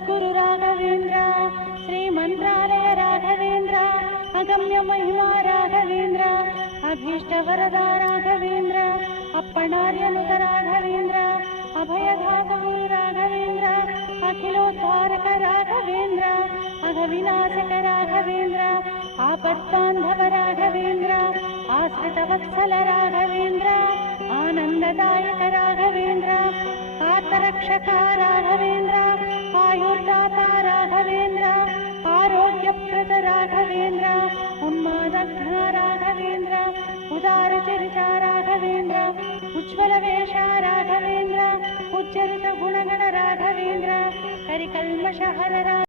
सद्गुरु राघवेन्द्र श्रीमन्त्रालय राघवेन्द्र अगम्य महिमा राघवेन्द्र अभीष्टवरदा राघवेन्द्र अप्पणार्यनुत राघवेन्द्र अभयघातगुरु राघवेन्द्र अखिलोद्धारक राघवेन्द्र अघविनाशक राघवेन्द्र आपद्बान्धव राघवेन्द्र आश्रितवत्सल राघवेन्द्र आनन्ददायक राघवेन्द्र आत्मरक्षक राघवेन्द्र आयुर्दाता राघवेन्द्र आरोग्यप्रद राघवेन्द्र उन्मादघ्न राघवेन्द्र उदारचरिता राघवेन्द्र उज्ज्वलवेषा राघवेन्द्र उच्चरित गुणगण राघवेन्द्र करिकल्मषहर